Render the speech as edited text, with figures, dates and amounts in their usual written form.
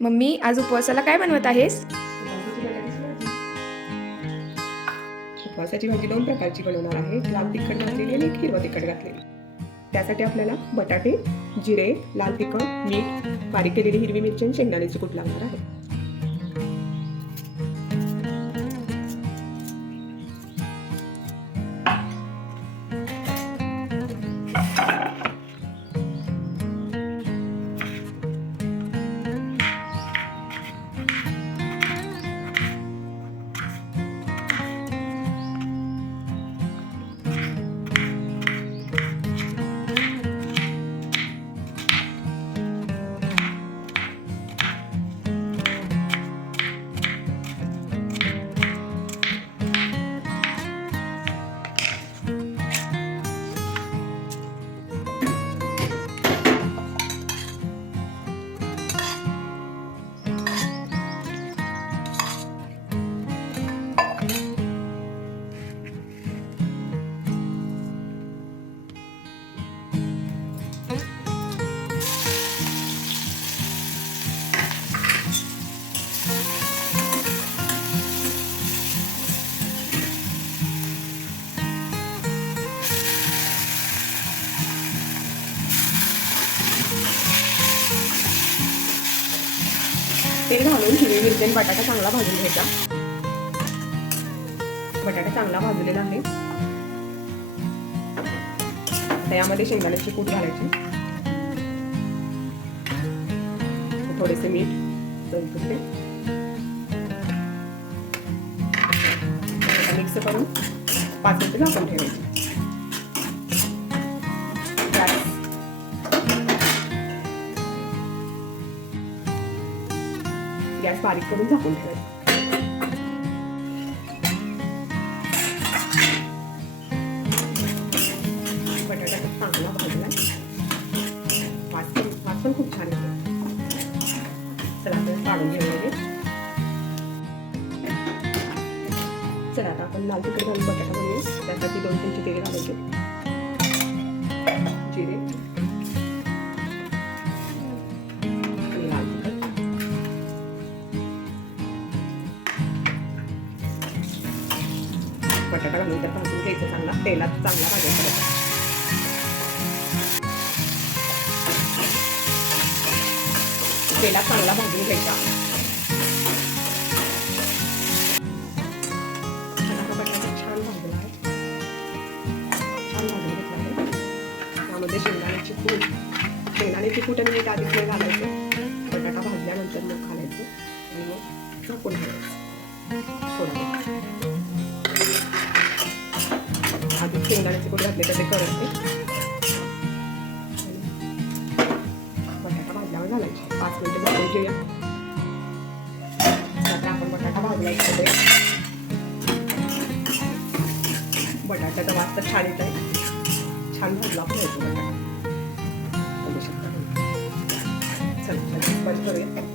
Mummy, आज उपवासाला काय बनवत आहेस? उपवासाची भाजी 2 प्रकारची बनवणार आहे, लाल तिखट घातलेली आणि हिरवं तिखट घातलेली. त्यासाठी आपल्याला बटाटे, जिरे, लाल तिखट, मीठ, बारीक केलेली हिरवी मिरची आणि शेंगदाण्याचे कूट लागणार आहे. तेल घालून हिरवी मिरची आणि बटाटा चांगला भाजून घ्यायचा. बटाटा चांगला भाजलेला आहे. आता यामध्ये शेंगदाण्याचे कूट घालायचे, थोडेसे मीठ, चवीपुरते. मिक्स करून 5 मिनिटे झाकून ठेवायचे. गॅस बारीक करून झाकून ठेवायचं. बटाटा चांगला भाजला. वास पण खूप छान येतो. चला आपण काढून घेऊया. चला आता आपण लाल तिखट घालून बटाटा बनवूया. त्यासाठी 2 चमचे तेल घालायचे, जिरे आणि लाल तिखट. बटाटा घालून तर भाजून घ्यायचं चांगला, तेलात चांगला भाजायचा बटाटा. तेलात चांगला भाजून घ्यायचा. बटाटा छान भाजला आहे, छान भाजून घेतला आहे. त्यामध्ये शेंगदाण्याची कूट आणि मीठ आधीच नाही घालायचं. बटाटा भाजल्यानंतर मग घालायचं आणि मग झाकून ठेवायचं थोडं. आधी शेंगदाण्याचे कूट घातले तर ते करत नाही. बटाटा भाजल्यावर घालायचे. 5 मिनिटं झाकून घेऊया. आता आपण बटाटा भाजला. बटाट्याचा वास तर छान येत आहे. छान भाजला पाहिजे बटाटा. चला बंद करूया.